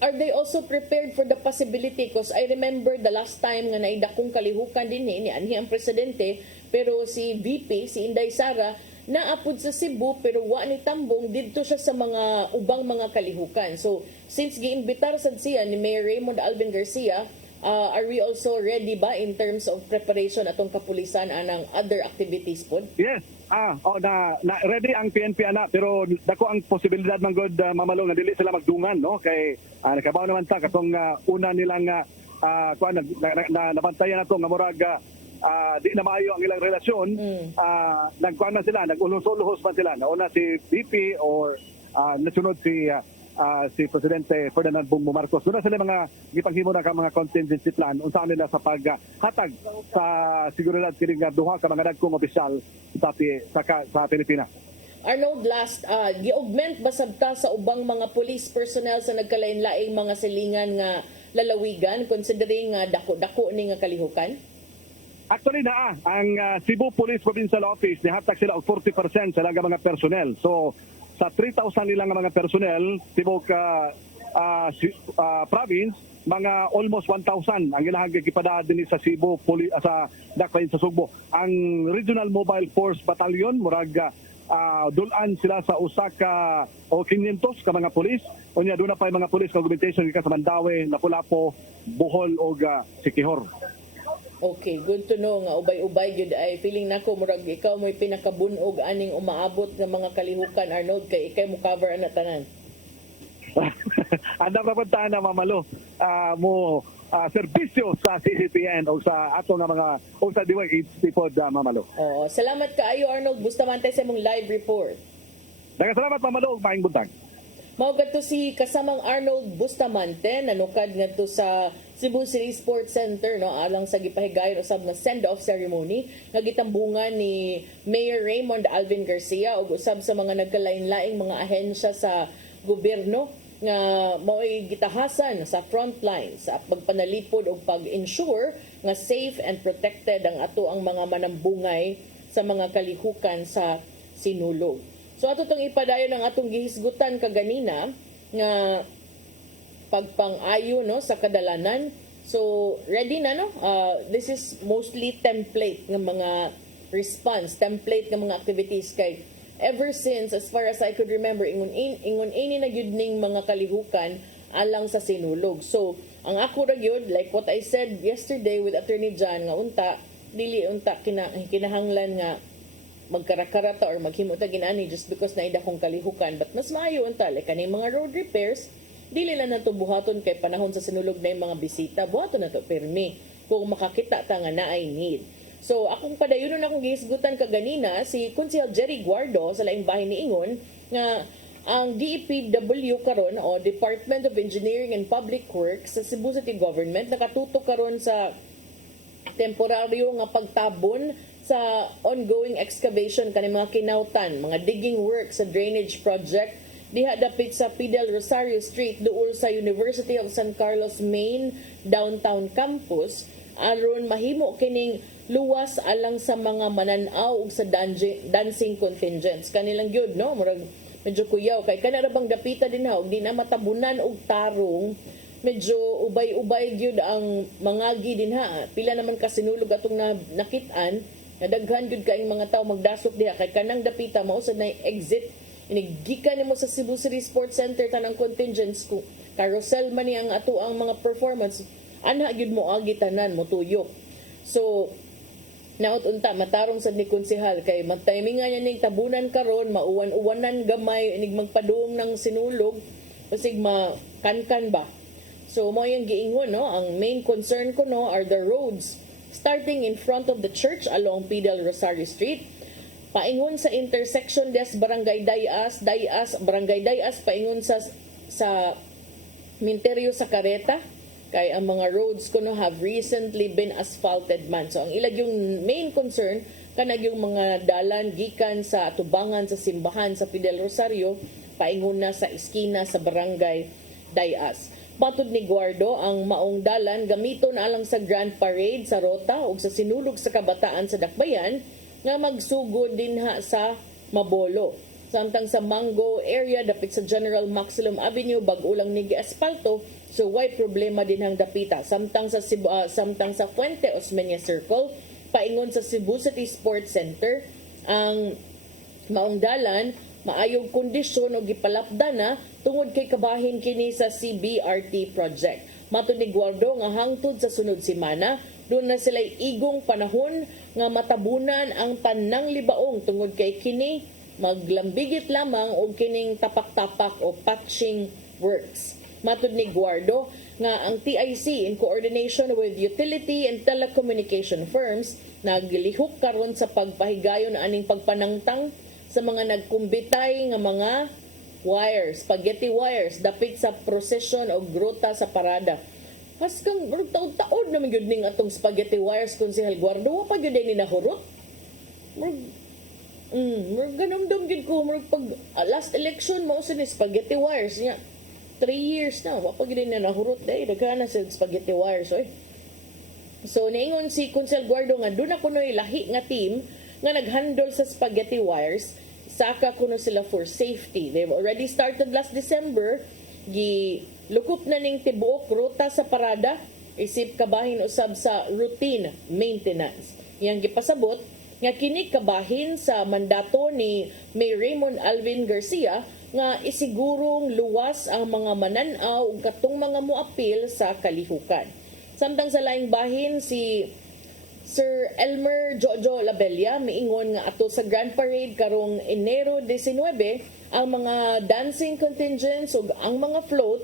are they also prepared for the possibility? Because I remember the last time nga naidakong kalihukan din ni anhi ang presidente, pero si VP, si Inday Sara, naapod sa Cebu pero wa ni tambong didto siya sa mga ubang mga kalihukan. So since giimbitar sad siya ni Mayor Raymond Alvin Garcia, are we also ready ba in terms of preparation atong kapulisan anang other activities po? Yes. Na ready ang PNP ana pero dako ang posibilidad man god Mamalo nga dili sila magdungan, no? Kay nakabaw naman ta katong una nilang kuan nabantayan nato nga murag di na maayo ang ilang relasyon. Nagkuan na sila, nag-ulos-ulos man sila. Nauna si VP or nasunod si Presidente Ferdinand Bongbong Marcos. Doon na sila mga gipanghimo na ka mga contingency plan unsa nila sa paghatag sa seguridad kini nga duha ka mga dagkong opisyal sa Pilipinas. Arnold, last, gi-augment ba sabta sa ubang mga police personnel sa nagkalain-laing mga silingan nga lalawigan considering dako-dako ni nga kalihukan? Actually ang Cebu Police Provincial Office nihatag sila og 40% sa ilang mga personnel. So sa 3,000 nilang mga personnel tibok province, mga almost 1,000 ang ilahang gipadaan din sa Cebu sa Daklain sa Sugbo. Ang Regional Mobile Force Battalion murag dulan sila sa usa ka o 500 ka mga pulis. Unya doon na pa mga pulis augmentation sa Mandawi, Lapu-Lapu, Bohol o Siquijor. Okay, good to know nga ubay-ubay gyud ay feeling nako murag ikaw mo'y pinakabunog aning umaabot nga mga kalihukan Arnold kay ikay mo cover ana tanan. Anda pa na Mamalo mo serbisyo sa CCTN o sa ato nga mga o sa diwag ipod Mamalo. Oo, salamat kaayo Arnold Bustamante sa imong live report. Daghang salamat Mamalo ug maayong buntag. Mao gadto si kasamang Arnold Bustamante nanukad ngadto sa Cebu City Sports Center no alang sa gipahigayon usab nga send-off ceremony nga gitambungan ni Mayor Raymond Alvin Garcia ug usab sa mga nagkalain-laing mga ahensya sa gobyerno nga mao'y gitahasan sa front line sa pagpanalipod o pag-ensure nga safe and protected ang ato ang mga manambungay sa mga kalihukan sa Sinulog. So ato itong ipadayon ang atong gihisgutan kaganina nga pagpang-ayo no sa kadalanan. So ready na no? This is mostly template ng mga response, template ng mga activities kay ever since as far as I could remember ingon ini na gyud ning mga kalihukan alang sa Sinulog. So ang ako ra gyud like what I said yesterday with Attorney John nga unta dili unta kinahanglan nga magkarakarata or maghimo ta ginani just because naida kong kalihukan, but mas maayo unta like kaning mga road repairs dili lang nato buhaton kay panahon sa Sinulog na yung mga bisita, buhaton nato permi kung makakita ta nga naay need. So akong padayon na akong gihisgutan kaganina si Konsehal Jerry Guardo sa laing bahin ni Ingon nga ang DEPW karon o Department of Engineering and Public Works sa Cebu City Government nakatutok karon sa temporaryo nga pagtabon sa ongoing excavation kani mga kinautan, mga digging work sa drainage project diha dapit sa Fidel Rosario Street duol sa University of San Carlos main downtown campus aron mahimo kining luwas alang sa mga mananaw ug sa dancing contingents. Kanilang gyud no, murag medyo kuyaw kay kana ra bang dapita din ha ug di na matabunan og tarong, medyo ubay-ubay gyud ang mangagi din ha. Pila naman kasinulog atong nakit-an, nadaghan gyud kaayong mga tawo magdasok diha kay kanang dapita mao sa nay exit inigikan nimo sa Cebu City Sports Center tanang contingents ko carousel man ni ang ato ang mga performance anha gyud mo agi tanan mo tuyok. So naot unta matarong sad ni konsehal kay magtimingan niya ning tabunan karon mauwan-uwanan gamay inig magpadung ng sinulog basig makankan ba. So mo yung giingon no, ang main concern ko no are the roads starting in front of the church along Fidel Rosario Street, paingon sa intersection des Barangay Dayas, Barangay Dayas paingon sa Minterio sa Careta, kay ang mga roads kuno have recently been asphalted man. So ang ilag yung main concern kanag yung mga dalan gikan sa atubangan sa simbahan sa Fidel Rosario paingon na sa iskina sa Barangay Dayas. Matod ni Guardo, ang maong dalan gamiton alang sa Grand Parade sa Rota ug sa sinulog sa kabataan sa Dakbayan nga magsugod dinha sa Mabolo. Samtang sa Mango area dapit sa General Maximum Avenue bag-ulang nigi asfalto, so way problema din hang dapita. Samtang sa Fuente Osmeña Circle paingon sa Cebu City Sports Center ang maong dalan maayong kondisyon o gipalapdan na tungod kay kabahin kini sa CBRT project. Matod ni Guardo nga hangtod sa sunod semana doon na sila igong panahon nga matabunan ang tanang libaong tungod kay kini maglambigit lamang og kining tapak-tapak o patching works. Matod ni Guardo nga ang TIC in coordination with utility and telecommunication firms naglihok karon sa pagpahigayon aning pagpanangtang sa mga nagkumbitay nga mga wires, spaghetti wires dapit sa prosesyon o gruta sa parada. Haskang taod-taod naman gyud ning atong spaghetti wires konsehal Guardo wa pa gyud ni nahurot. Ganun gyud ko pag last election mao sa ni spaghetti wires niya. 3 years na wa pa gyud ni nahurot dai daghana sa spaghetti wires oy. So niingon si Konsehal Guardo nga doon ako noy lahi nga team nga naghandle sa spaghetti wires. Saka kuno sila for safety. They've already started last December. Lukop na ning tibuok ruta sa parada isip kabahin usab sa routine maintenance. Yang gipasabot nga kini kabahin sa mandato ni Mayor Raymond Alvin Garcia nga isigurong luwas ang mga mananaw ug katong mga moapil sa kalihukan. Samtang sa laing bahin si Sir Elmer Jojo Labella miingon nga ato sa Grand Parade karong Enero 19 ang mga dancing contingents ug ang mga float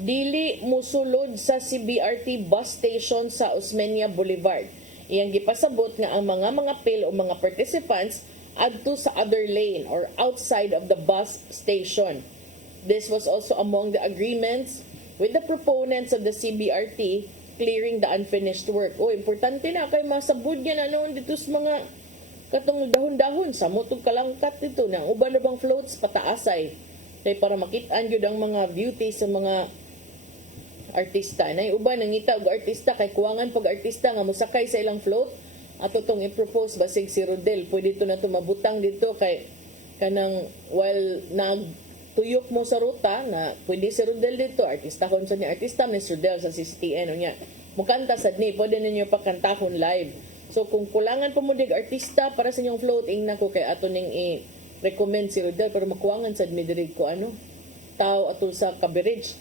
dili musulod sa CBRT bus station sa Osmeña Boulevard. Iyang gipasabot nga ang mga pil o mga participants adto sa other lane or outside of the bus station. This was also among the agreements with the proponents of the CBRT clearing the unfinished work. O, importante na kay masabud yan ano dito sa mga katong dahon-dahon sa motong kalangkat dito na uban na bang floats pataasay kay para makitaan gyud ang mga beauty sa mga artista. Nay uban nangita og artista kay kuwangan pag artista nga mosakay sa ilang float ato tong i-propose basig si Rodel pwede to na to mabutang dito kay kanang while tuyok mo sa ruta na pwede si Rodel dito, artistahon sa niya, artista ni Rodel sa CCTN, niya. Mukanta sad ni, pwede ninyo pakantahon live. So kung kulangan pa mo dig artista para sa inyong floating na ko kay ato ning i-recommend si Rodel pero makuwangan sad mi diri ko tao ato sa coverage.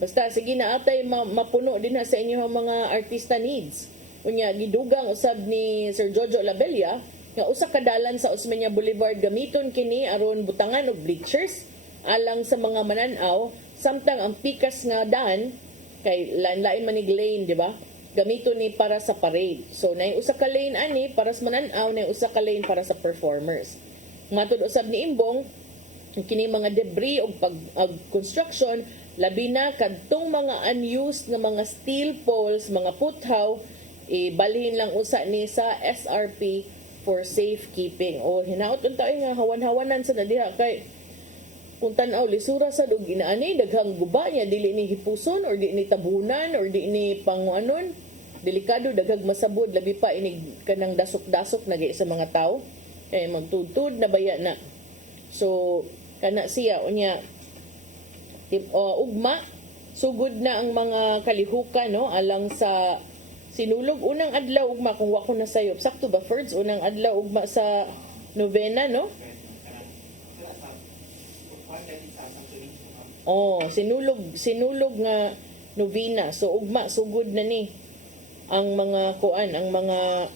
Basta sige na atay mapuno din na sa inyong mga artista needs. Unya gidugang usab ni Sir Jojo Labella nga usa ka dalan sa Osmeña Boulevard gamiton kini aron butangan og bleachers alang sa mga mananaw samtang ang pikas nga daan kay lain-lain manig lane di ba gamito ni para sa parade. So nay usa ka lane ani para sa mananaw, nay usa ka lane para sa performers. Matud usab ni Imbong kini mga debris og construction labi na kadtong mga unused nga mga steel poles, mga puthaw ibalhin lang usa ni sa SRP for safekeeping. O hinaot unta nga hawan-hawanan sa nadiha kay kung tanaw lisura sa dug inaani daghang guba niya dili ni hipuson or di ni tabunan or di ni panguanon, delikado daghang masabod labi pa inig kanang dasok-dasok nagay sa mga tao kay magtudtud na baya na. So kana siya unya ugma sugod na ang mga kalihukan no alang sa sinulog unang adlaw ugma kung wa ko nasayop sakto ba Ferds unang adlaw ugma sa novena no. Sinulog nga novena. So ugma sugod na ni ang mga kuan, ang mga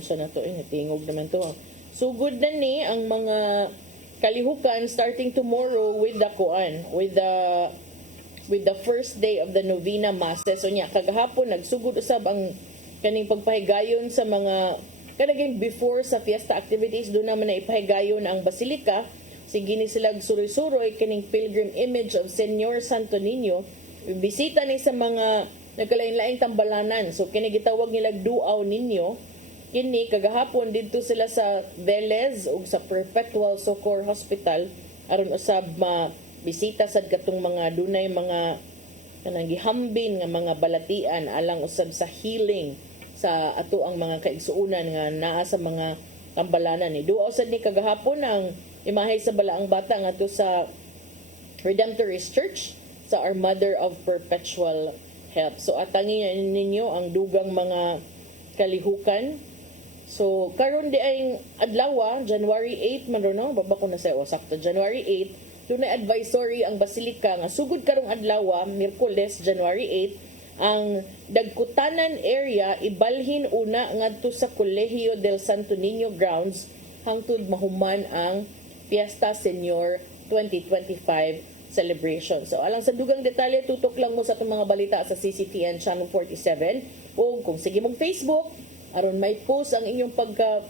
sa na to tingog naman to. Sugod na ni ang mga kalihukan starting tomorrow with the kuan, with the first day of the novena masses. So nya kagahapon nagsugod usab ang kaning pagpahigayon sa mga kanaging before sa fiesta activities do naman na ipahigayon ang basilika. Sige ni sila suroy-suroy kining pilgrim image of Senyor Santo Niño. Bisita ni sa mga nagkalain-laing tambalanan. So kini gitawag nila Duaw Niño. Kini kagahapon didto sila sa Velez ug sa Perpetual Succor Hospital aron usab bisita sad katong mga dunay mga kanang gihambin nga mga balatian alang usab sa healing sa ato ang mga kaigsuonan nga naa sa mga tambalanan ni duaw sad ni kagahapon ang imahe sa balaang bata nga to sa Redemptorist Church sa Our Mother of Perpetual Help. So atangin ninyo ang dugang mga kalihukan. So karon di ay adlaw January 8 man ron no baba ko na sa sakto January 8 dunay advisory ang basilika nga sugod karong adlaw Miyerkules January 8 ang Dagkutanan area ibalhin una ngadto sa Colegio del Santo Niño grounds hangtod mahuman ang Fiesta Senior 2025 celebration. So alang sa dugang detalye tutok lang mo sa itong mga balita sa CCTN Channel 47 o kung sige mong Facebook aron may post ang inyong pagka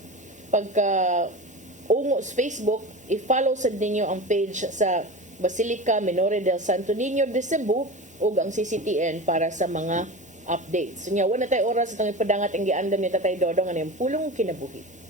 ungo sa Facebook, i-follow sad ninyo ang page sa Basilica Minore del Santo Niño de Cebu ug ang CCTN para sa mga updates. So nya wala tay oras itong ipadangat ang giandam ni Tatay Dodong ano yung pulong kinabuhi.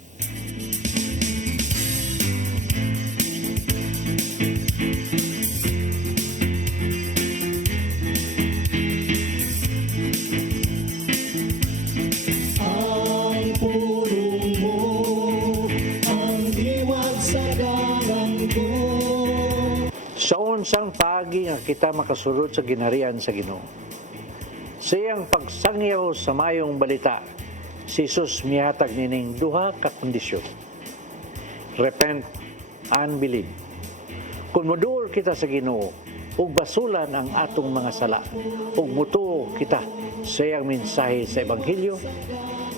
Sang paagi nga kita makasulod sa ginharian sa Ginoo. Siyang pagsangyaw sa mayong balita, si Jesus mihatag nining duha ka kondisyon. Repent and believe. Kung moduol kita sa Ginoo ug basulan ang atong mga sala ug mutuo kita sa iyang mensahe sa ebanghelyo,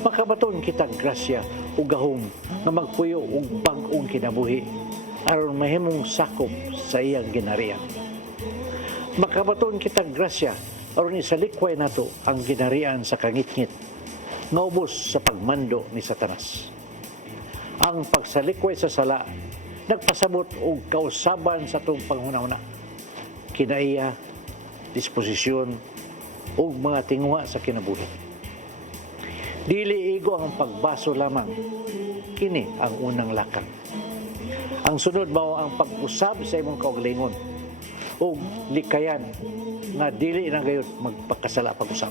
makabaton kita grasya ug gahom nga magpuyo og bag-ong kinabuhi aron mahimong sakop sa iyang ginharian. Makabaton kita grasya aron isalikway nato ang ginharian sa kangitngit nga ubos sa pagmando ni Satanas. Ang pagsalikway sa sala nagpasabot og kausaban sa atong panghunahuna, kinaiya, disposisyon ug mga tingwa sa kinabuhi. Dili igo ang pagbaso lamang, kini ang unang lakang. Ang sunod mao ang pag-usab sa imong kaugalingon ug likayan nga dili na gayud magpakasala pag-usab.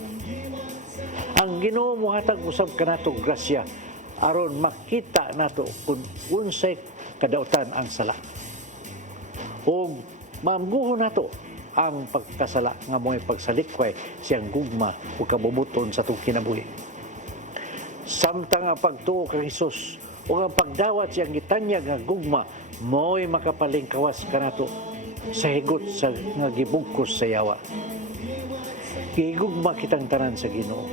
Ang Ginoo mohatag usab kanato grasya aron makita nato kung unsay kadautan ang sala. Ug maamguhon nato ang pagkasala nga mo'y pagsalikway siyang gugma ug kabubuton sa atong kinabuhi. Samtang ang pagtuo kang Hesus o ang pagdawat siyang gitanyag nga gugma mo'y makapalingkawas kanato sa higot sa nga gibugkos sa yawa. Gigugma kitang tanan sa Ginoo.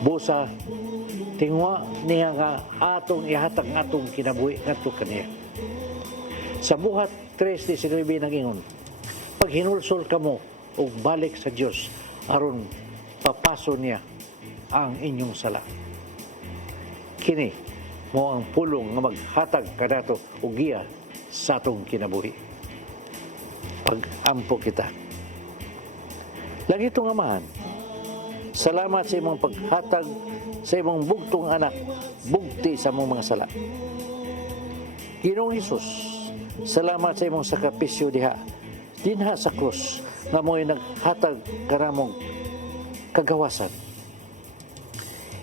Busa tingwa niya nga atong ihatag atong kinabuhi ngadto kaniya. Sa buhat 3:19 nag-ingon, pag hinulsol kamo ug balik sa Dios aron papaso niya ang inyong sala. Kini mo ang pulong nga maghatag kanato og giya sa atong kinabuhi. Pag-ampo kita. Lagi itong amahan, Salamat sa imong paghatag sa imong bugtong anak, bugti sa imong mga sala. Ginoong Hesus, salamat sa imong sakripisyo dinha sa krus nga mo'y naghatag karamong kagawasan.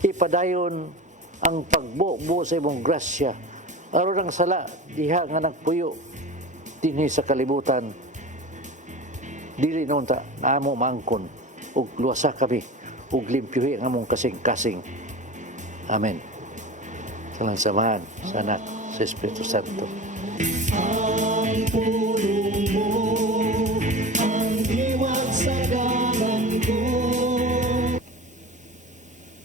Ipadayon ang pagbuo sa imong grasya aron ang sala diha nga nagpuyo dinhi sa kalibutan dili nunta amo maangkon ug luwasa kami ug limpyuhi ang among kasing-kasing. Amen. Sa samahan sa Anak sa Espiritu Santo. Ang pulong mo, ang diwag sa galang ko.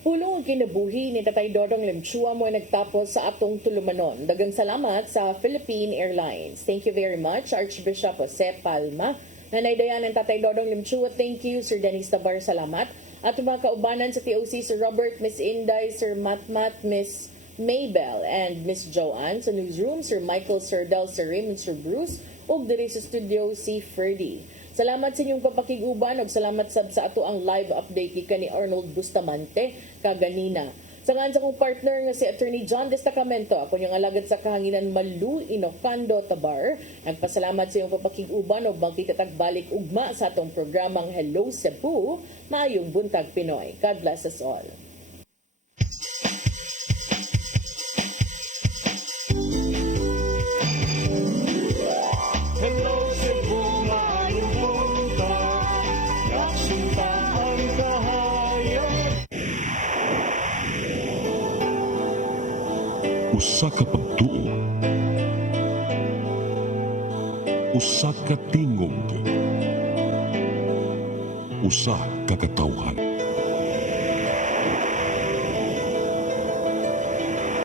Pulong ang kinabuhi ni Tatay Dodong Lemchua mo nagtapos sa atong tulumanon. Dagang salamat sa Philippine Airlines. Thank you very much, Archbishop Jose Palma. Nanay Dayan ng Tatay Dodong Lemchua, thank you. Sir Dennis Tabar, salamat. At mga kaubanan sa TOC, Sir Robert, Miss Inday, Sir Matmat, Miss Maybell, and Miss Joanne. Sa newsroom, Sir Michael, Sir Del, Sir Raymond, Sir Bruce, ug diri sa studio, si Ferdy. Salamat sa inyong papakiguban ug salamat sab sa ato ang live update gikan ni Arnold Bustamante kaganina. Sa ngan sa kong partner nga si Attorney John Destacamento, ako yung alagad sa kahanginan Malu Inocando Tabar. Nagpasalamat sa iyong papakiguban ug magkitatak balik ugma sa atong programang Hello Cebu, maayong buntag Pinoy. God bless us all. Hello Cebu, maayong buntag, nagsinta ang kahayag. Usa ka pagtuo, usa ka tingog, usa ka katawhan.